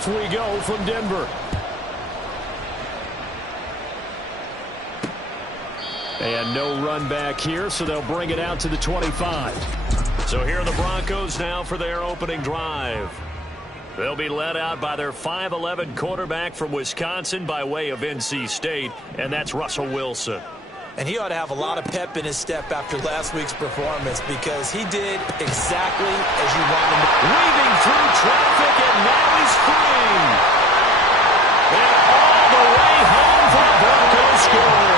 Off we go from Denver. And no run back here, so they'll bring it out to the 25. So here are the Broncos now for their opening drive. They'll be led out by their 5'11" quarterback from Wisconsin by way of NC State, and that's Russell Wilson. And he ought to have a lot of pep in his step after last week's performance because he did exactly as you wanted him to. Weaving through traffic, and now he's free. And all the way home for the Broncos score.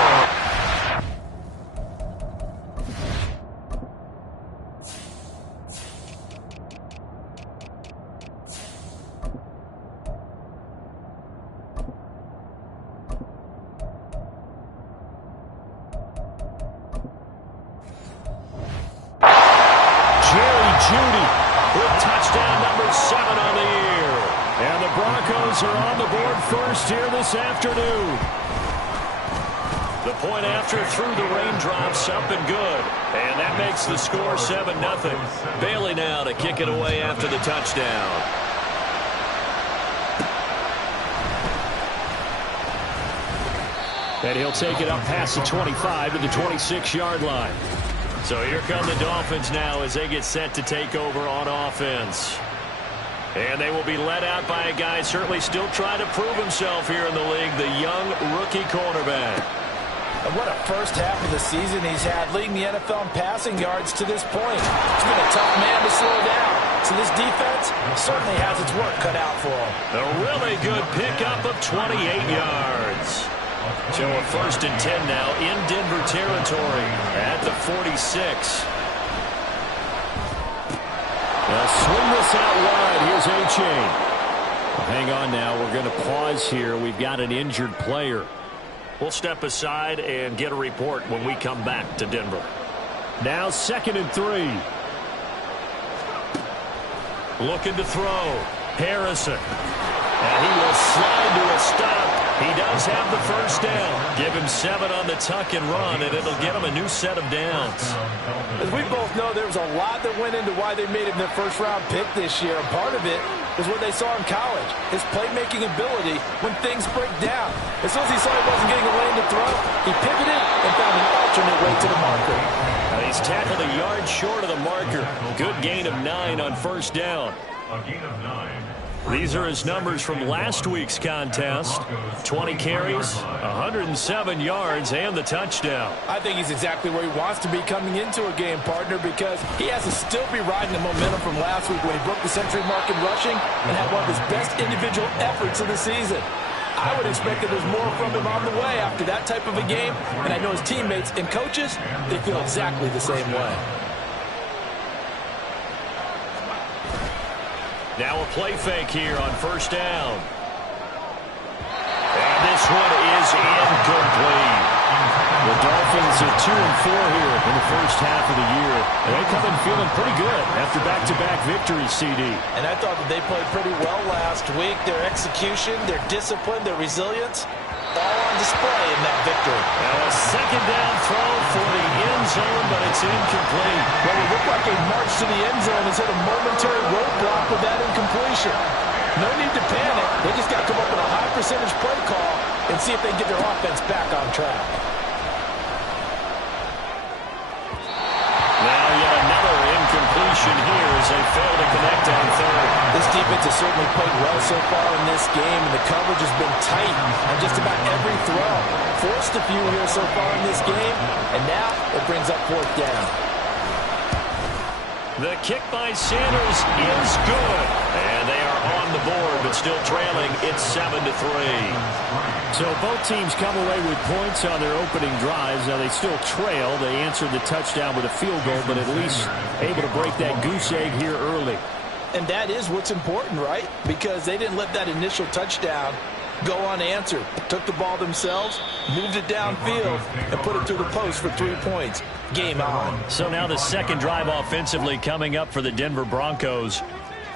Judy with touchdown number 7 on the year. And the Broncos are on the board first here this afternoon. The point after through the raindrops up and good. And that makes the score 7-0. Bailey now to kick it away after the touchdown. And he'll take it up past the 25 to the 26-yard line. So here come the Dolphins now as they get set to take over on offense. And they will be led out by a guy certainly still trying to prove himself here in the league, the young rookie cornerback. And what a first half of the season he's had, leading the NFL in passing yards to this point. He's been a tough man to slow down. So this defense certainly has its work cut out for him. A really good pickup of 28 yards. So a 1st and 10 now in Denver territory at the 46. Now swing this out wide. Here's A-Chain. Well, hang on now. We're going to pause here. We've got an injured player. We'll step aside and get a report when we come back to Denver. Now 2nd and 3. Looking to throw. Harrison. And he will slide to a stop. He does have the first down. Give him 7 on the tuck and run, and it'll get him a new set of downs. As we both know, there was a lot that went into why they made him their first-round pick this year. And part of it was what they saw in college, his playmaking ability when things break down. As soon as he saw he wasn't getting a lane to throw, he pivoted and found an alternate way to the marker. He's tackled a yard short of the marker. Good gain of 9 on first down. A gain of 9. These are his numbers from last week's contest. 20 carries, 107 yards, and the touchdown. I think he's exactly where he wants to be coming into a game, partner, because he has to still be riding the momentum from last week when he broke the century mark in rushing and had one of his best individual efforts of the season. I would expect that there's more from him on the way after that type of a game, and I know his teammates and coaches, they feel exactly the same way. Now a play fake here on first down. And this one is incomplete. The Dolphins are 2-4 here in the first half of the year. And they come in feeling pretty good after back-to-back victories, CD. And I thought that they played pretty well last week. Their execution, their discipline, their resilience, all on display in that victory. Now a second down throw for the end zone, but it's incomplete. Well, it looked like a march to the end zone has hit a momentary roadblock with that incompletion. No need to panic. They just got to come up with a high percentage play call and see if they can get their offense back on track. Now yet another incompletion here as they fail to connect on third. This defense has certainly played well so far in this game, and the coverage has been tight on just about every throw. Forced a few here so far in this game, and now it brings up 4th down. The kick by Sanders is good, and they are on the board, but still trailing. It's 7-3. So both teams come away with points on their opening drives. Now they still trail. They answered the touchdown with a field goal, but at least able to break that goose egg here early. And that is what's important, right? Because they didn't let that initial touchdown go unanswered. Took the ball themselves, moved it downfield, and put it through the post for 3 points. Game on. So now the second drive offensively coming up for the Denver Broncos.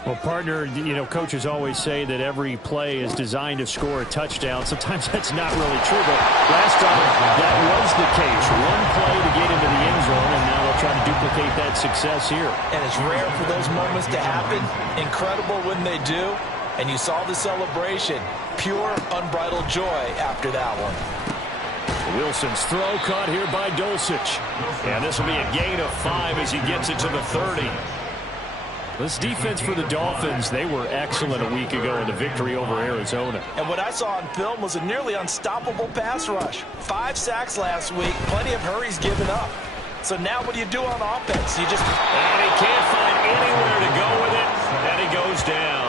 Well, partner, you know, coaches always say that every play is designed to score a touchdown. Sometimes that's not really true, but last time that was the case. One play to get into the end zone, and now they'll try to duplicate that success here. And it's rare for those moments to happen. Incredible when they do. and you saw the celebration. Pure, unbridled joy after that one. Wilson's throw caught here by Dulcich. And this will be a gain of 5 as he gets it to the 30. This defense for the Dolphins, they were excellent a week ago in the victory over Arizona. And what I saw on film was a nearly unstoppable pass rush. 5 sacks last week, plenty of hurries given up. So now what do you do on offense? You just... And he can't find anywhere to go with it, and he goes down.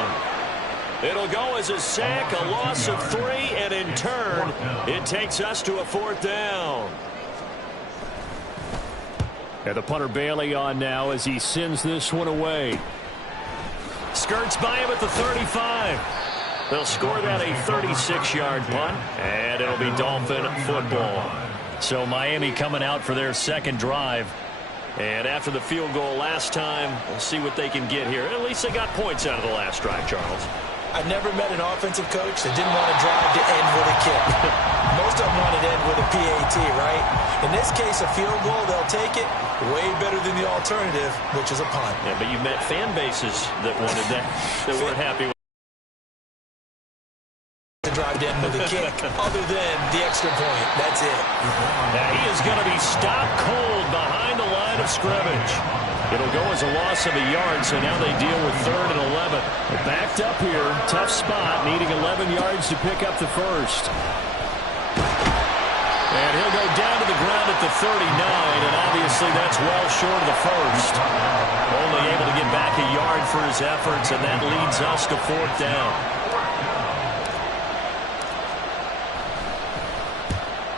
It'll go as a sack, a loss of 3, and in turn, it takes us to a 4th down. And the punter Bailey on now as he sends this one away. Skirts by him at the 35. They'll score that a 36-yard punt, and it'll be Dolphin football. So Miami coming out for their second drive. And after the field goal last time, we'll see what they can get here. At least they got points out of the last drive, Charles. I've never met an offensive coach that didn't want to drive to end with a kick. Most of them want to end with a PAT, right? In this case, a field goal, they'll take it. Way better than the alternative, which is a punt. Yeah, but you met fan bases that wanted that weren't happy with to drive to end with a kick, other than the extra point. That's it. Now he is going to be stopped cold behind the line of scrimmage. It'll go as a loss of a yard, so now they deal with 3rd and 11. They're backed up here, tough spot, needing 11 yards to pick up the first. And he'll go down to the ground at the 39, and obviously that's well short of the first. Only able to get back a yard for his efforts, and that leads us to 4th down.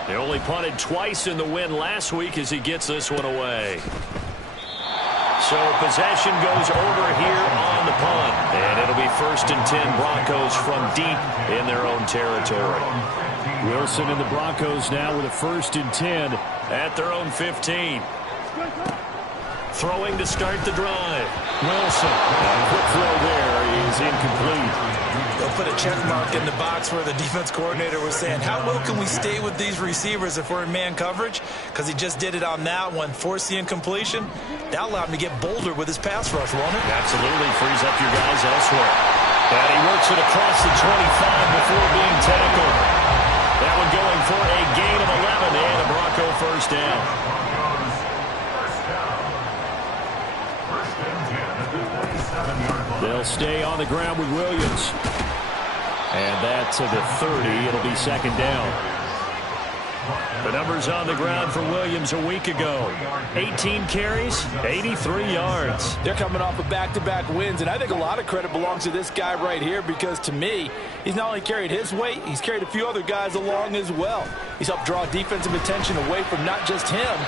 They only punted twice in the win last week as he gets this one away. So possession goes over here on the punt. And it'll be 1st and 10 Broncos from deep in their own territory. Wilson and the Broncos now with a 1st and 10 at their own 15. Throwing to start the drive. Wilson. Quick throw there is incomplete. They'll put a check mark in the box where the defense coordinator was saying, how well can we stay with these receivers if we're in man coverage? Because he just did it on that one, forced the incompletion. That allowed him to get bolder with his pass rush, won't it? Absolutely. Frees up your guys elsewhere. And he works it across the 25 before being tackled. That one going for a gain of 11 and a Bronco 1st down. They'll stay on the ground with Williams. And that to the 30. It'll be 2nd down. The numbers on the ground for Williams a week ago. 18 carries, 83 yards. They're coming off of back-to-back wins, and I think a lot of credit belongs to this guy right here because, to me, he's not only carried his weight, he's carried a few other guys along as well. He's helped draw defensive attention away from not just him,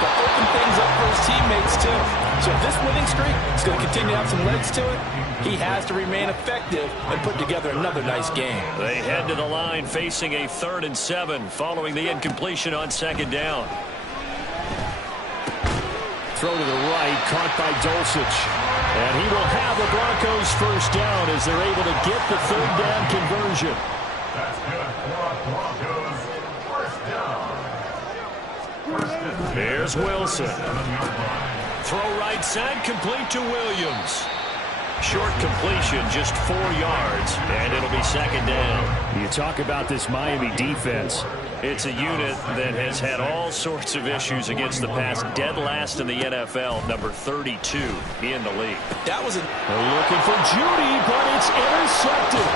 but open things up for his teammates, too. So if this winning streak is going to continue to have some legs to it, he has to remain effective and put together another nice game. They head to the line facing a 3rd and 7 following the incompletion on 2nd down. Throw to the right, caught by Dulcich. And he will have the Broncos 1st down as they're able to get the 3rd down conversion. That's good. 1st down. Here's Wilson. Throw right side, complete to Williams. Short completion, just 4 yards, and it'll be 2nd down. You talk about this Miami defense. It's a unit that has had all sorts of issues against the pass. Dead last in the NFL, number 32 in the league. That was They're looking for Judy, but it's intercepted.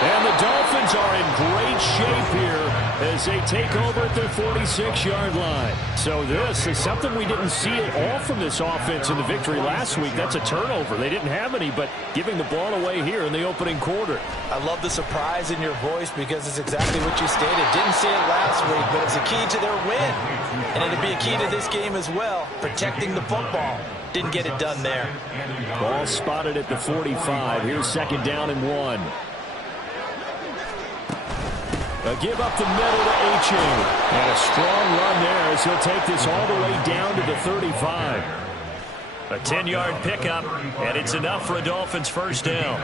And the Dolphins are in great shape here as they take over at their 46-yard line. So this is something we didn't see at all from this offense in the victory last week. That's a turnover. They didn't have any, but giving the ball away here in the opening quarter. I love the surprise in your voice because it's exactly what you stated. Didn't see it last week, but it's a key to their win. And it'll be a key to this game as well, protecting the football. Didn't get it done there. Ball spotted at the 45. Here's 2nd down and 1. A give up the middle to Achane. And a strong run there as he'll take this all the way down to the 35. A 10-yard pickup, and it's enough for a Dolphins 1st down.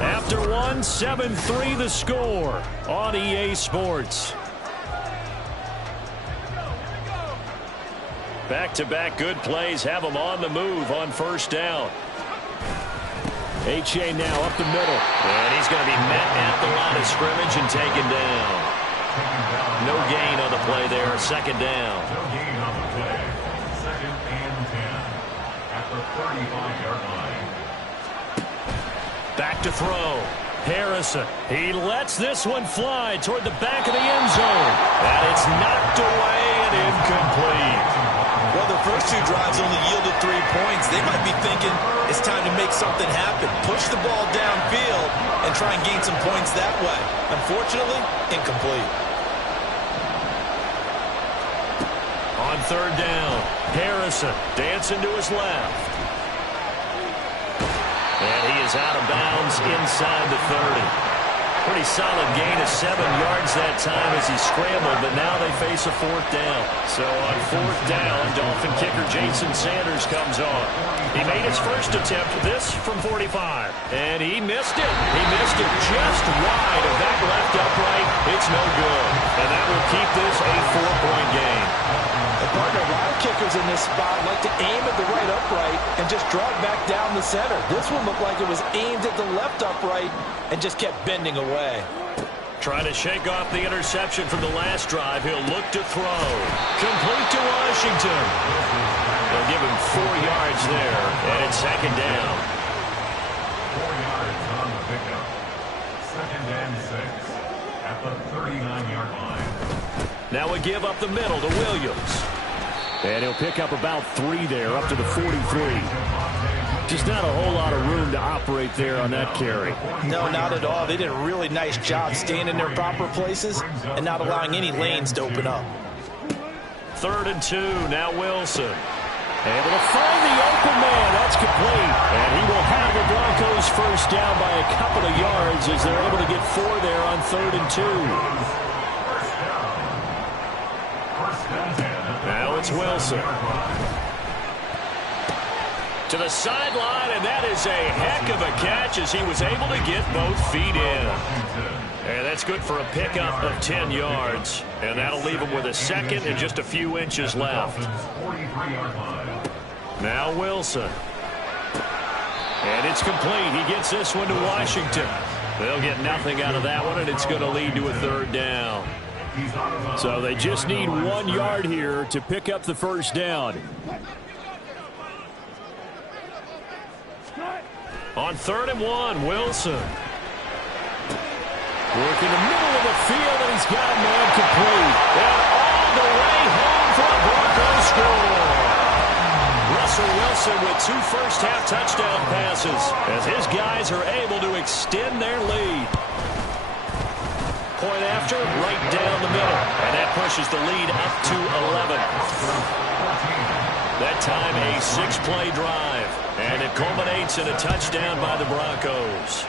After one, 7-3 the score on EA Sports. Back-to-back good plays have them on the move on first down. H.A. now up the middle. And he's going to be met at the line of scrimmage and taken down. No gain on the play there. Second down. No gain on the play. 2nd and 10 at the 35-yard line. Back to throw. Harrison. He lets this one fly toward the back of the end zone. And it's knocked away and incomplete. Well, the first 2 drives only yielded 3 points. They might be thinking it's time to make something happen. Push the ball downfield and try and gain some points that way. Unfortunately, incomplete. On third down, Harrison dancing to his left. And he is out of bounds inside the 30. Pretty solid gain of 7 yards that time as he scrambled, but now they face a 4th down. So on 4th down, Dolphin kicker Jason Sanders comes on. He made his first attempt, this from 45. And he missed it. He missed it just wide of that left upright. It's no good. And that will keep this a 4-point game. The partner, a lot of kickers in this spot like to aim at the right upright and just draw it back down the center. This one looked like it was aimed at the left upright and just kept bending away. Trying to shake off the interception from the last drive. He'll look to throw. Complete to Washington. They'll give him 4 yards there, and it's second down. 4 yards on the pickup. 2nd and 6 at the 39-yard line. Now a give up the middle to Williams. And he'll pick up about 3 there, up to the 43. Just not a whole lot of room to operate there on that carry. No, not at all. They did a really nice job staying in their proper places and not allowing any lanes to open up. 3rd and 2, now Wilson. Able to find the open man. That's complete. And he will have the Broncos first down by a couple of yards as they're able to get 4 there on 3rd and 2. Now it's Wilson. To the sideline, and that is a heck of a catch as he was able to get both feet in. And that's good for a pickup of 10 yards. And that'll leave him with a second and just a few inches left. Now Wilson. And it's complete. He gets this one to Washington. They'll get nothing out of that one, and it's going to lead to a 3rd down. So they just need 1 yard here to pick up the first down. On 3rd and 1, Wilson. Working the middle of the field, and he's got a man complete. And all the way home for a Broncos score. Russell Wilson with 2 first-half touchdown passes as his guys are able to extend their lead. Point after, right down the middle. And that pushes the lead up to 11. That time a 6-play drive. And it culminates in a touchdown by the Broncos.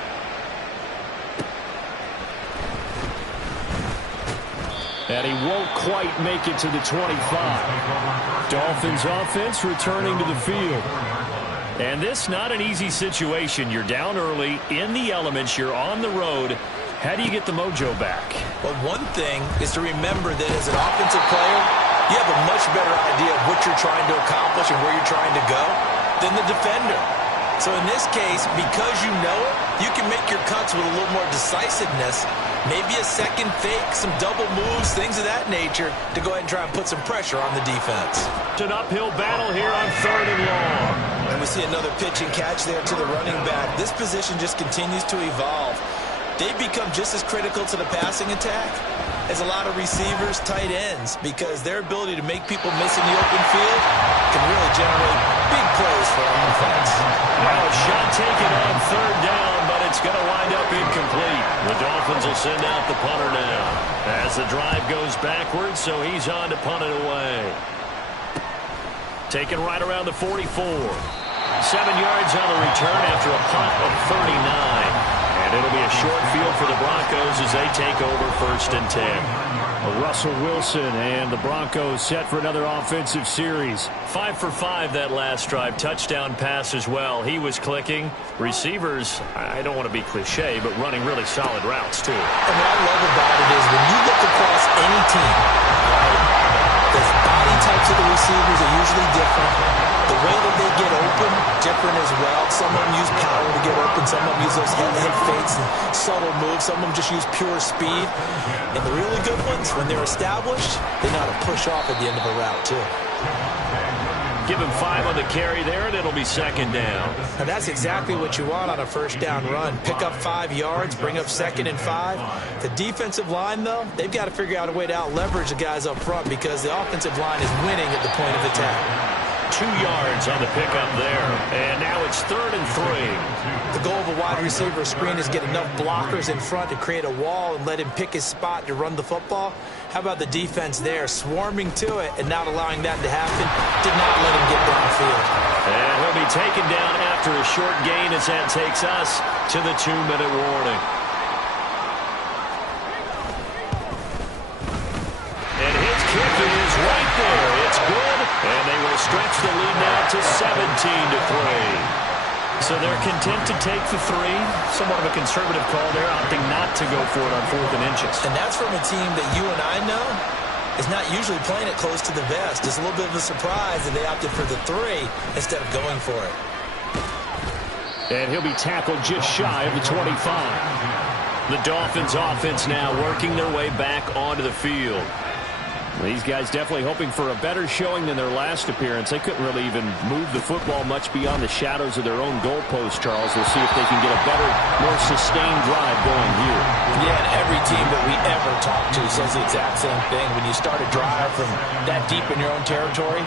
And he won't quite make it to the 25. Dolphins offense returning to the field. And this not an easy situation. You're down early, in the elements, you're on the road. How do you get the mojo back? Well, one thing is to remember that as an offensive player, you have a much better idea of what you're trying to accomplish and where you're trying to go than the defender. So in this case, because you know it, you can make your cuts with a little more decisiveness, maybe a second fake, some double moves, things of that nature, to go ahead and try and put some pressure on the defense. It's an uphill battle here on 3rd and long. And we see another pitch and catch there to the running back. This position just continues to evolve. They become just as critical to the passing attack as a lot of receivers, tight ends, because their ability to make people miss in the open field can really generate big plays for our offense. Now a shot taken on 3rd down, but it's going to wind up incomplete. The Dolphins will send out the punter now as the drive goes backwards, so he's on to punt it away. Taken right around the 44. 7 yards on the return after a punt of 39. And it'll be a short field for the Broncos as they take over 1st and 10. Russell Wilson and the Broncos set for another offensive series. 5 for 5 that last drive. Touchdown pass as well. He was clicking. Receivers, I don't want to be cliche, but running really solid routes too. And what I love about it is when you look across any team, the body types of the receivers are usually different. The way that they get open, different as well. Some of them use power to get open. Some of them use those head fakes and subtle moves. Some of them just use pure speed. And the really good ones, when they're established, they know how to push off at the end of a route, too. Give him 5 on the carry there, and it'll be second down. And that's exactly what you want on a first down run. Pick up 5 yards, bring up 2nd and 5. The defensive line, though, they've got to figure out a way to out-leverage the guys up front because the offensive line is winning at the point of attack. 2 yards on the pickup there, and now it's 3rd and 3. The goal of a wide receiver screen is get enough blockers in front to create a wall and let him pick his spot to run the football. How about the defense there, swarming to it and not allowing that to happen? Did not let him get downfield. And he'll be taken down after a short gain as that takes us to the 2-minute warning. And his kick is right there. It's good, and they will stretch the lead now to 17-3. So they're content to take the 3. Somewhat of a conservative call there, opting not to go for it on 4th and inches. And that's from a team that you and I know is not usually playing it close to the vest. It's a little bit of a surprise that they opted for the 3 instead of going for it. And he'll be tackled just shy of the 25. The Dolphins offense now working their way back onto the field. These guys definitely hoping for a better showing than their last appearance. They couldn't really even move the football much beyond the shadows of their own goalpost, Charles. We'll see if they can get a better, more sustained drive going here. Yeah, and every team that we ever talk to says the exact same thing. When you start a drive from that deep in your own territory,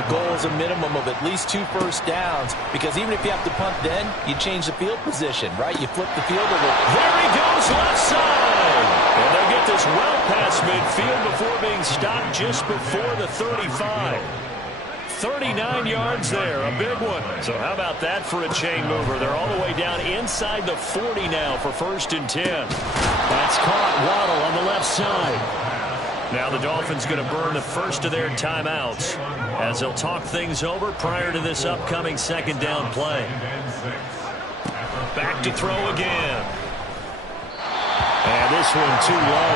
the goal is a minimum of at least 2 first downs, because even if you have to punt then, you change the field position, right? You flip the field over. There he goes, left side! And they'll get this well past midfield before being stopped just before the 35. 39 yards there, a big one. So how about that for a chain mover? They're all the way down inside the 40 now for 1st and 10. That's caught. Waddle on the left side. Now the Dolphins going to burn the first of their timeouts as they'll talk things over prior to this upcoming 2nd down play. Back to throw again. And this one too low.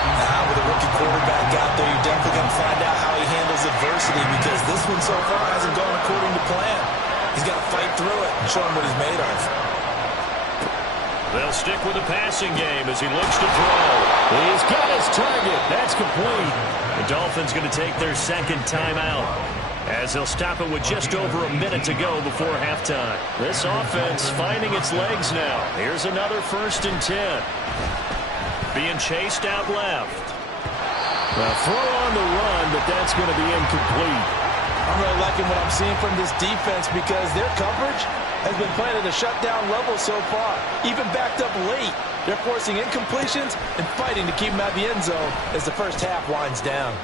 Now with a rookie quarterback out there, you're definitely going to find out how he handles adversity, because this one so far hasn't gone according to plan. He's got to fight through it and show him what he's made of. They'll stick with the passing game as he looks to throw. He's got his target. That's complete. The Dolphins going to take their 2nd timeout as they'll stop it with just over a minute to go before halftime. This offense finding its legs now. Here's another 1st and 10. Being chased out left. Now throw on the run, but that's going to be incomplete. I'm really liking what I'm seeing from this defense, because their coverage has been playing at a shutdown level so far. Even backed up late, they're forcing incompletions and fighting to keep them out of the end zone as the first half winds down.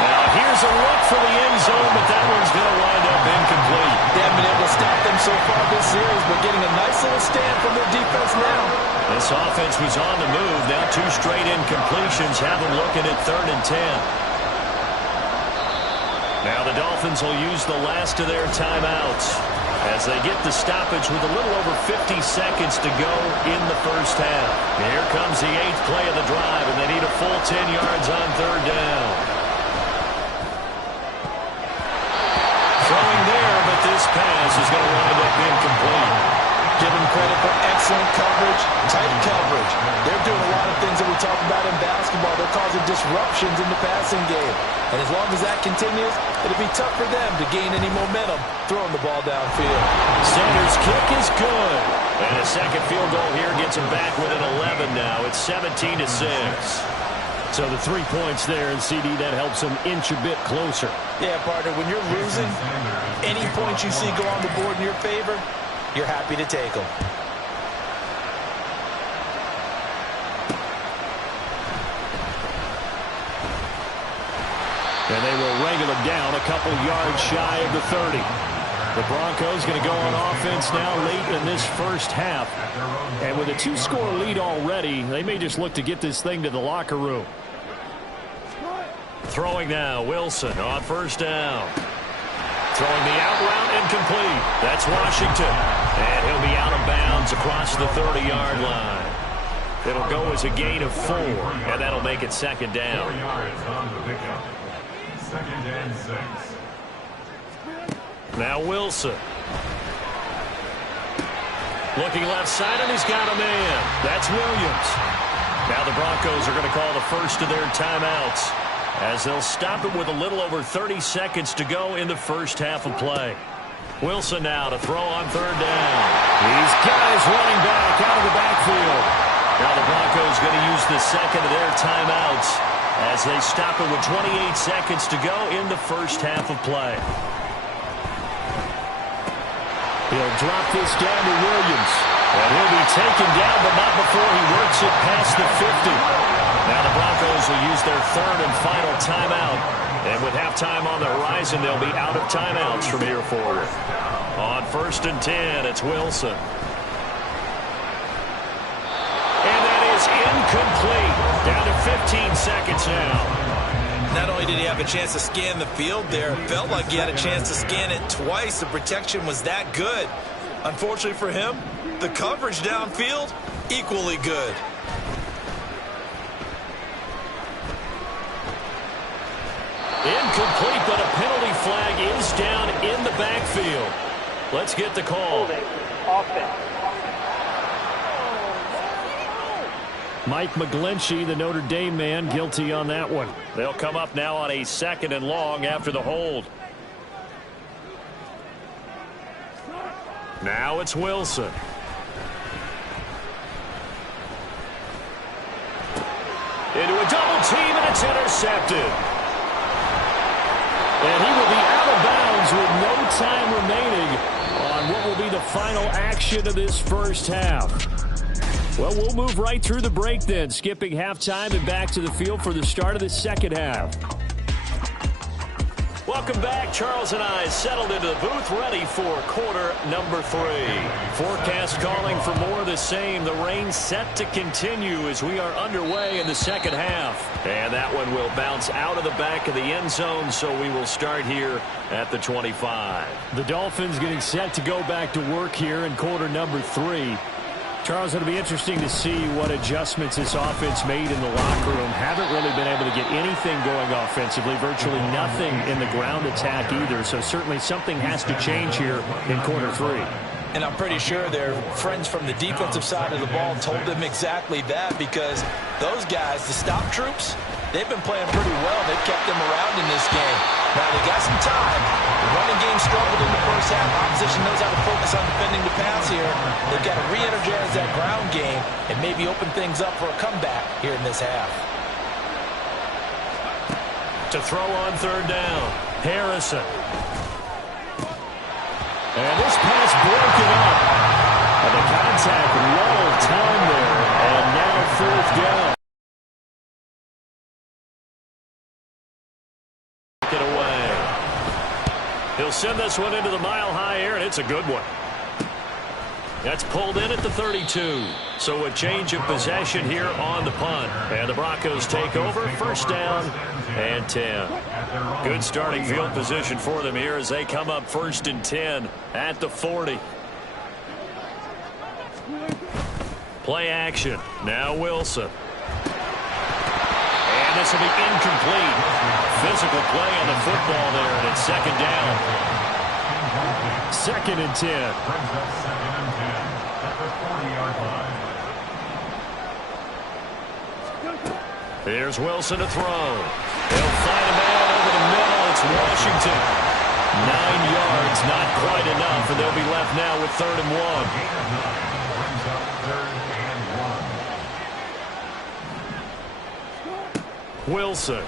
Now here's a look for the end zone, but that one's going to wind up incomplete. They haven't been able to stop them so far this series, but getting a nice little stand from their defense now. This offense was on the move. Now 2 straight incompletions have them looking at 3rd and 10. Now the Dolphins will use the last of their timeouts as they get the stoppage with a little over 50 seconds to go in the first half. Here comes the 8th play of the drive, and they need a full 10 yards on 3rd down. Throwing there, but this pass is going to wind up incomplete. Give them credit for excellent coverage, tight coverage. They're doing a lot of things that we talk about in basketball. They're causing disruptions in the passing game. And as long as that continues, it'll be tough for them to gain any momentum throwing the ball downfield. Sanders' kick is good. And a 2nd field goal here gets them back within 11 now. It's 17-6. So the 3 points there, and CD, that helps them inch a bit closer. Yeah, partner, when you're losing, any points you see go on the board in your favor, you're happy to take them. And they will wrangle them down a couple yards shy of the 30. The Broncos going to go on offense now late in this first half. And with a 2-score lead already, they may just look to get this thing to the locker room. Throwing now, Wilson on 1st down. Throwing the out route, incomplete. That's Washington. And he'll be out of bounds across the 30-yard line. It'll go as a gain of 4, and that'll make it 2nd down. Second and 6. Now Wilson. Looking left side, and he's got a man. That's Williams. Now the Broncos are going to call the first of their timeouts, as they'll stop it with a little over 30 seconds to go in the first half of play. Wilson now to throw on third down. These guys running back out of the backfield. Now the Broncos going to use the second of their timeouts as they stop it with 28 seconds to go in the first half of play. He'll drop this down to Williams. And he'll be taken down, but not before he works it past the 50. Now the Broncos will use their third and final timeout. And with halftime on the horizon, they'll be out of timeouts from here forward. On 1st and 10, it's Wilson. And that is incomplete. Down to 15 seconds now. Not only did he have a chance to scan the field there, it felt like he had a chance to scan it twice. The protection was that good. Unfortunately for him, the coverage downfield, equally good. Incomplete, but a penalty flag is down in the backfield. Let's get the call. Mike McGlinchey, the Notre Dame man, guilty on that one. They'll come up now on a 2nd and long after the hold. Now it's Wilson. Into a double team, and it's intercepted. And he will be out of bounds with no time remaining on what will be the final action of this first half. Well, we'll move right through the break then, skipping halftime and back to the field for the start of the second half. Welcome back. Charles and I settled into the booth, ready for quarter number 3. Forecast calling for more of the same. The rain set to continue as we are underway in the second half. And that one will bounce out of the back of the end zone, so we will start here at the 25. The Dolphins getting set to go back to work here in quarter number 3. Charles, it'll be interesting to see what adjustments this offense made in the locker room. Haven't really been able to get anything going offensively, virtually nothing in the ground attack either. So certainly something has to change here in quarter 3. And I'm pretty sure their friends from the defensive side of the ball told them exactly that, because those guys, the stop troops, they've been playing pretty well. They've kept them around in this game. Now they got some time. The running game struggled in the first half. Opposition knows how to focus on defending the pass here. They've got to re-energize that ground game and maybe open things up for a comeback here in this half. To throw on third down, Harrison. And this pass broken up. And the contact lulled time there. And now 4th down. Get away. He'll send this one into the mile-high air, and it's a good one. That's pulled in at the 32. So a change of possession here on the punt. And the Broncos take over. 1st down and 10. Good starting field position for them here as they come up 1st and 10 at the 40. Play action. Now Wilson. And this will be incomplete. Physical play on the football there, and it's 2nd down. 2nd and 10. Here's Wilson to throw. They'll find a man over the middle. It's Washington. 9 yards, not quite enough, and they'll be left now with 3rd and 1. Wilson.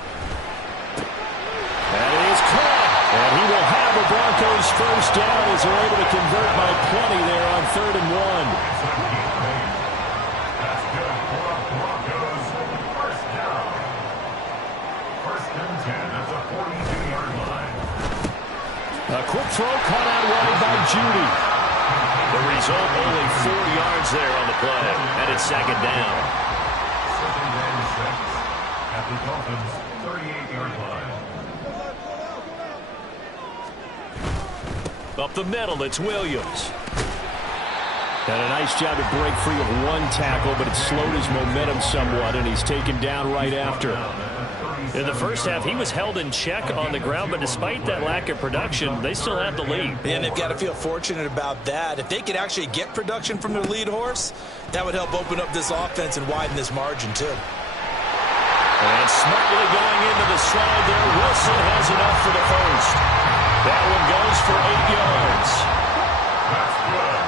And it is caught. And he will have the Broncos 1st down as they're able to convert by plenty there on 3rd and 1. A quick throw caught out wide by Judy. The result, only 4 yards there on the play, and it's 2nd down. 2nd and 6 at the Dolphins' 38-yard line. Up the middle, it's Williams. Got a nice job to break free of one tackle, but it slowed his momentum somewhat, and he's taken down right after. In the first half, he was held in check on the ground, but despite that lack of production, they still have the lead. And they've got to feel fortunate about that. If they could actually get production from their lead horse, that would help open up this offense and widen this margin, too. And smartly going into the slide there, Wilson has enough for the first. That one goes for 8 yards. That's good.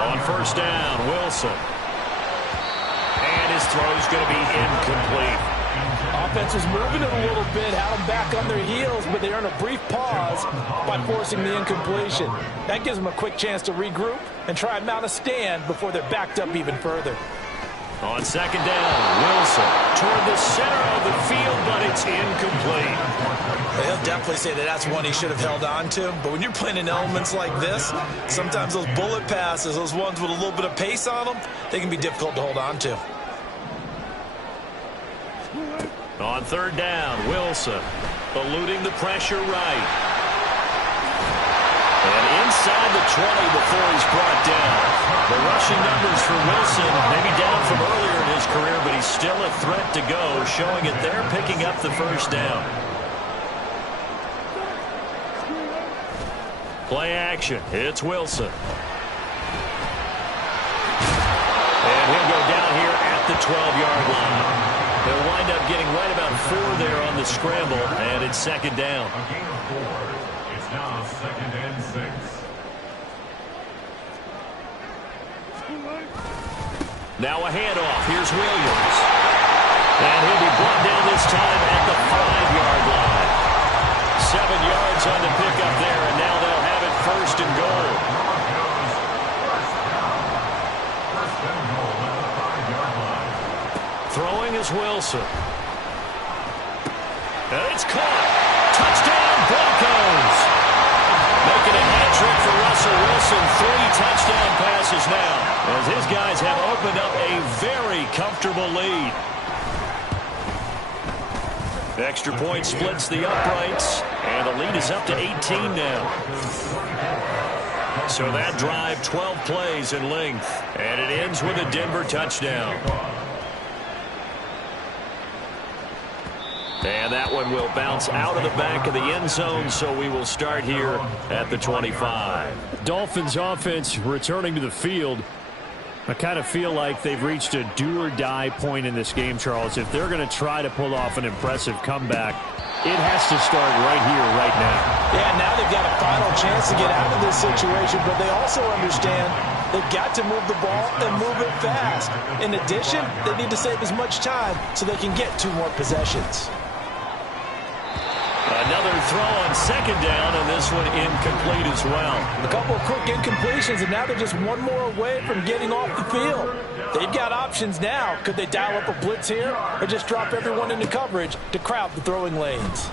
On first down, Wilson. And his throw is going to be incomplete. Offense was moving it a little bit, had them back on their heels, but they earned a brief pause by forcing the incompletion. That gives them a quick chance to regroup and try and mount a stand before they're backed up even further. On second down, Wilson toward the center of the field, but it's incomplete. He'll definitely say that that's one he should have held on to. But when you're playing in elements like this, sometimes those bullet passes, those ones with a little bit of pace on them, they can be difficult to hold on to. On third down, Wilson eluding the pressure right. And inside the 20 before he's brought down. The rushing numbers for Wilson, maybe down from earlier in his career, but he's still a threat to go, showing it there, picking up the first down. Play action. It's Wilson. And he'll go down here at the 12-yard line. They'll wind up getting right about 4 there on the scramble, and it's second down. A gain of 4. It's now 2nd and 6. Now a handoff. Here's Williams. And he'll be brought down this time at the 5-yard line. 7 yards on the pickup there, and now they'll have it first and goal. First and goal at the 5-yard line. Throwing is Wilson. And it's caught. Touchdown, Broncos. Making a hat trick for Russell Wilson. 3 touchdown passes now, as his guys have opened up a very comfortable lead. The extra point splits the uprights, and the lead is up to 18 now. So that drive, 12 plays in length, and it ends with a Denver touchdown. And that one will bounce out of the back of the end zone, so we will start here at the 25. Dolphins offense returning to the field. I kind of feel like they've reached a do-or-die point in this game, Charles. If they're going to try to pull off an impressive comeback, it has to start right here, right now. Yeah, now they've got a final chance to get out of this situation, but they also understand they've got to move the ball and move it fast. In addition, they need to save as much time so they can get 2 more possessions. Another throw on second down, and this one incomplete as well. A couple of quick incompletions, and now they're just 1 more away from getting off the field. They've got options now. Could they dial up a blitz here or just drop everyone into coverage to crowd the throwing lanes?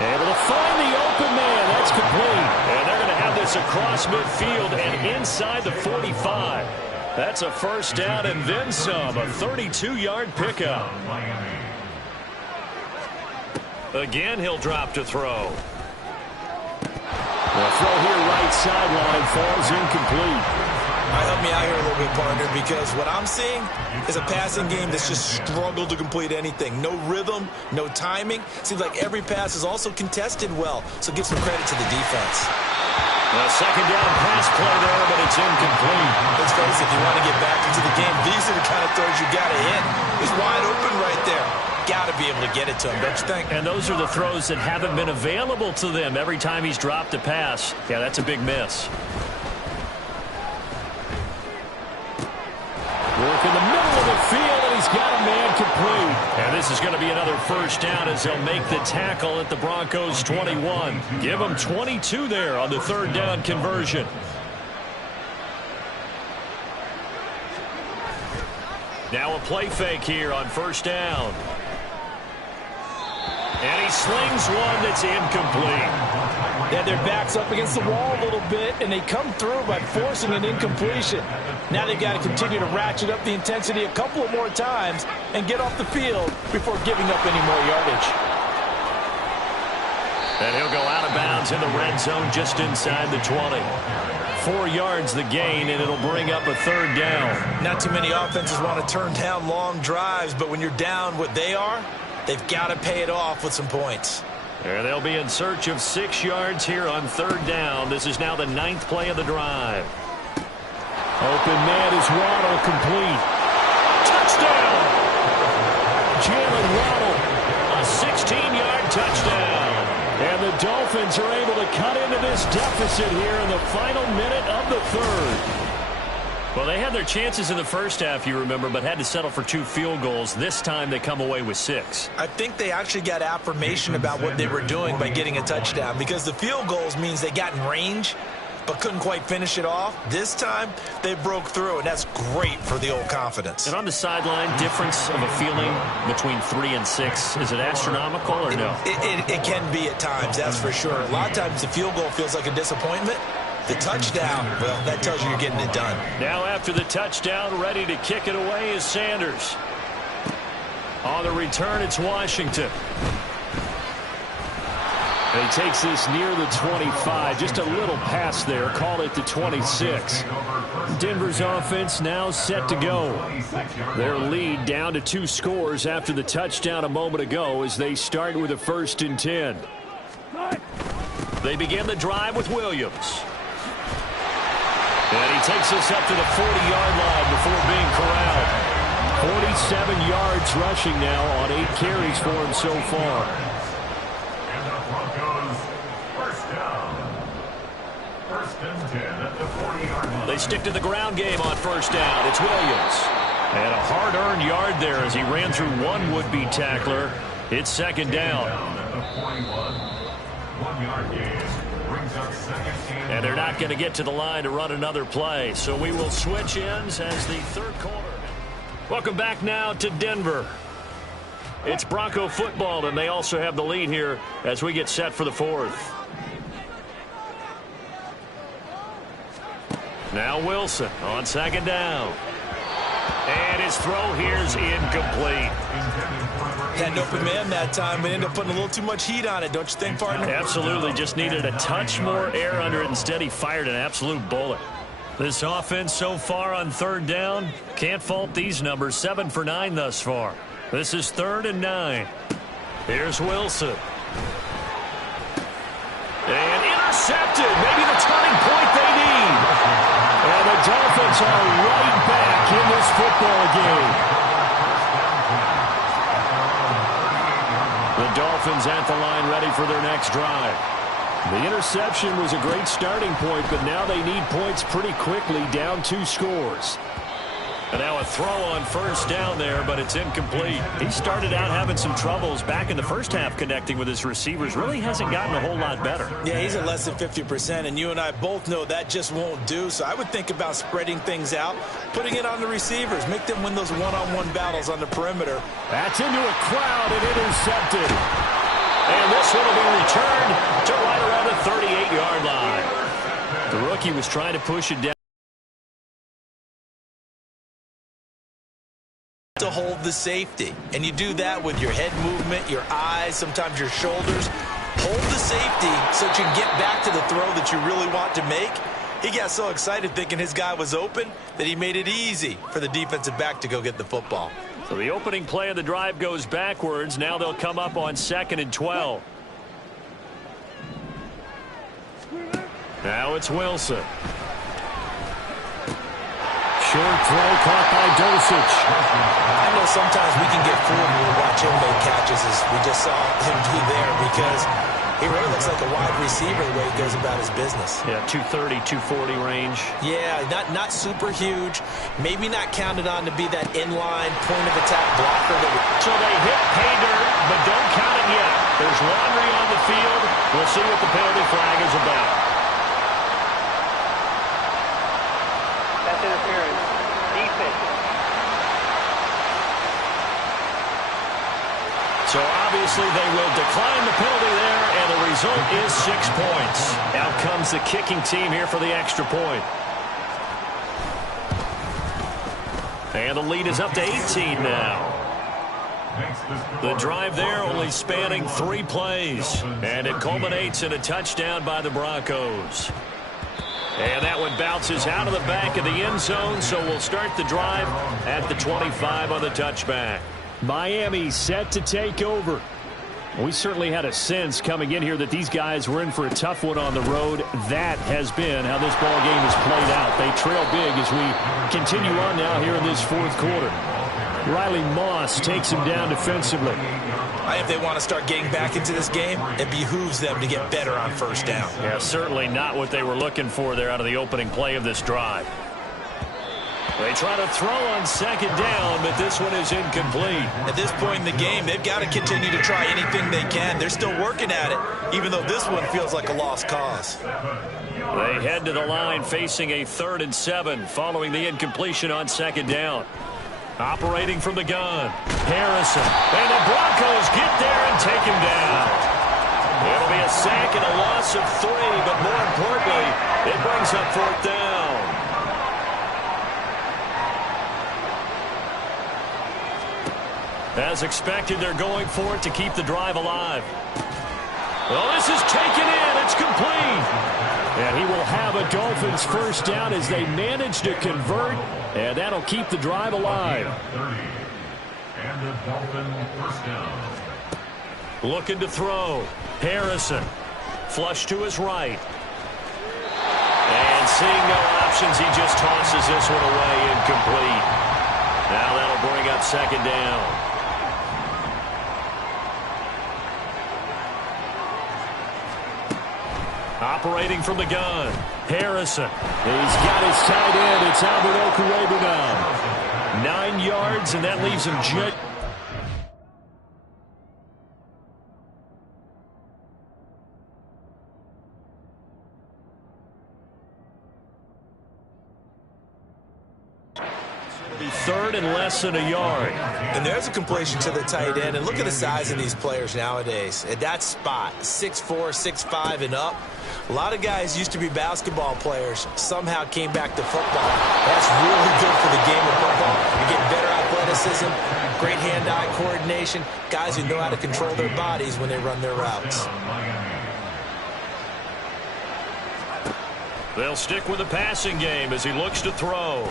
Able to find the open man. That's complete. And they're going to have this across midfield and inside the 45. That's a first down and then some. A 32-yard pickup. Again, he'll drop to throw. The throw here right sideline falls incomplete. Help me out here a little bit, partner, because what I'm seeing is a passing game that's just struggled to complete anything. No rhythm, no timing. Seems like every pass is also contested well, so give some credit to the defense. A second down pass play there, but it's incomplete. Let's face it, if you want to get back into the game, these are the kind of throws you got to hit. He's wide open right there. Got to be able to get it to him, don't you think? And those are the throws that haven't been available to them every time he's dropped a pass. Yeah, that's a big miss. Work in the middle of the field, and he's got a man complete. And this is going to be another first down as they'll make the tackle at the Broncos 21. Give them 22 there on the third down conversion. Now a play fake here on first down. And he slings one that's incomplete. Yeah, their back's up against the wall a little bit, and they come through by forcing an incompletion. Now they've got to continue to ratchet up the intensity a couple of more times and get off the field before giving up any more yardage. And he'll go out of bounds in the red zone just inside the 20. 4 yards the gain, and it'll bring up a third down. Not too many offenses want to turn down long drives, but when you're down what they are, they've got to pay it off with some points. And they'll be in search of 6 yards here on third down. This is now the 9th play of the drive. Open man is Waddle, complete. Touchdown! Jalen Waddle, a 16-yard touchdown. And the Dolphins are able to cut into this deficit here in the final minute of the third. Well, they had their chances in the first half, you remember, but had to settle for 2 field goals. This time they come away with 6. I think they actually got affirmation about what they were doing by getting a touchdown, because the field goals means they got in range but couldn't quite finish it off. This time they broke through, and that's great for the old confidence. And on the sideline, difference of a feeling between 3 and 6, is it astronomical or no? It can be at times, that's for sure. A lot of times the field goal feels like a disappointment. The touchdown, well, that tells you you're getting it done. Now after the touchdown, ready to kick it away is Sanders. On the return, it's Washington. And he takes this near the 25. Just a little pass there. Call it the 26. Denver's offense now set to go. Their lead down to 2 scores after the touchdown a moment ago as they start with a 1st and 10. They begin the drive with Williams. And he takes us up to the 40-yard line before being corralled. 47 yards rushing now on 8 carries for him so far. And the Broncos, first down. 1st and 10 at the 40-yard line. They stick to the ground game on 1st down. It's Williams. And a hard-earned yard there as he ran through one would-be tackler. It's 2nd down. At the 41, 1-yard gain. And they're not going to get to the line to run another play. So we will switch ends as the 3rd quarter. Welcome back now to Denver. It's Bronco football, and they also have the lead here as we get set for the 4th. Now Wilson on 2nd down. And his throw here's incomplete. Had an open man that time, but ended up putting a little too much heat on it, don't you think, partner? Absolutely. Just needed a touch more air under it. Instead, he fired an absolute bullet. This offense so far on 3rd down, can't fault these numbers. 7 for 9 thus far. This is 3rd and 9. Here's Wilson. And intercepted. Maybe the turning point they need. And the Dolphins are right back in this football game. The Dolphins at the line ready for their next drive. The interception was a great starting point, but now they need points pretty quickly, down 2 scores. And now a throw on 1st down there, but it's incomplete. He started out having some troubles back in the first half connecting with his receivers. Really hasn't gotten a whole lot better. Yeah, he's at less than 50%, and you and I both know that just won't do. So I would think about spreading things out, putting it on the receivers, make them win those one-on-one battles on the perimeter. That's into a crowd and intercepted. And this one will be returned to right around the 38-yard line. The rookie was trying to push it down. To hold the safety, and you do that with your head movement, your eyes, sometimes your shoulders. Hold the safety so that you can get back to the throw that you really want to make. He got so excited thinking his guy was open that he made it easy for the defensive back to go get the football. So the opening play of the drive goes backwards. Now they'll come up on 2nd and 12. Now it's Wilson. Short throw caught by Dulcich. I know sometimes we can get fooled when we watch him make catches, as we just saw him do there, because he really looks like a wide receiver the way he goes about his business. Yeah, 230, 240 range. Yeah, not super huge. Maybe not counted on to be that inline point-of-attack blocker. So they hit pay dirt, but don't count it yet. There's laundry on the field. We'll see what the penalty flag is about. That's interference. Defense. So obviously they will decline the penalty there, and the result is 6 points. Out comes the kicking team here for the extra point. And the lead is up to 18 now. The drive there only spanning 3 plays, and it culminates in a touchdown by the Broncos. And that one bounces out of the back of the end zone, so we'll start the drive at the 25 on the touchback. Miami set to take over. We certainly had a sense coming in here that these guys were in for a tough one on the road. That has been how this ball game has played out. They trail big as we continue on now here in this fourth quarter. Riley Moss takes him down defensively. If they want to start getting back into this game, it behooves them to get better on first down. Yeah, certainly not what they were looking for there out of the opening play of this drive. They try to throw on second down, but this one is incomplete. At this point in the game, they've got to continue to try anything they can. They're still working at it, even though this one feels like a lost cause. They head to the line facing a 3rd and 7 following the incompletion on second down. Operating from the gun, Harrison. And the Broncos get there and take him down. It'll be a sack and a loss of 3, but more importantly, it brings up 4th down. As expected, they're going for it to keep the drive alive. Well, this is taken in. It's complete. And he will have a Dolphins first down as they manage to convert, and that'll keep the drive alive. And the Dolphin first down. Looking to throw. Harrison. Flush to his right. And seeing no options, he just tosses this one away, incomplete. Now that'll bring up second down. Operating from the gun, Harrison. He's got his tight end. It's Albert Okwuegbunam now. 9 yards, and that leaves him just... Third and less than a yard. And there's a completion to the tight end. And look at the size of these players nowadays. At that spot, 6'4", 6'5", and up. A lot of guys used to be basketball players. Somehow came back to football. That's really good for the game of football. You get better athleticism, great hand-eye coordination, guys who know how to control their bodies when they run their routes. They'll stick with the passing game as he looks to throw.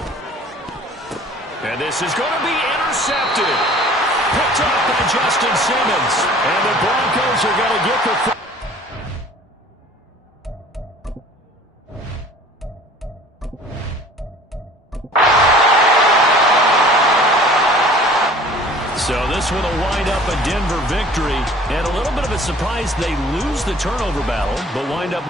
And this is going to be intercepted. Picked up by Justin Simmons. And the Broncos are going to get the... So this one will wind up a Denver victory. And a little bit of a surprise they lose the turnover battle, but wind up...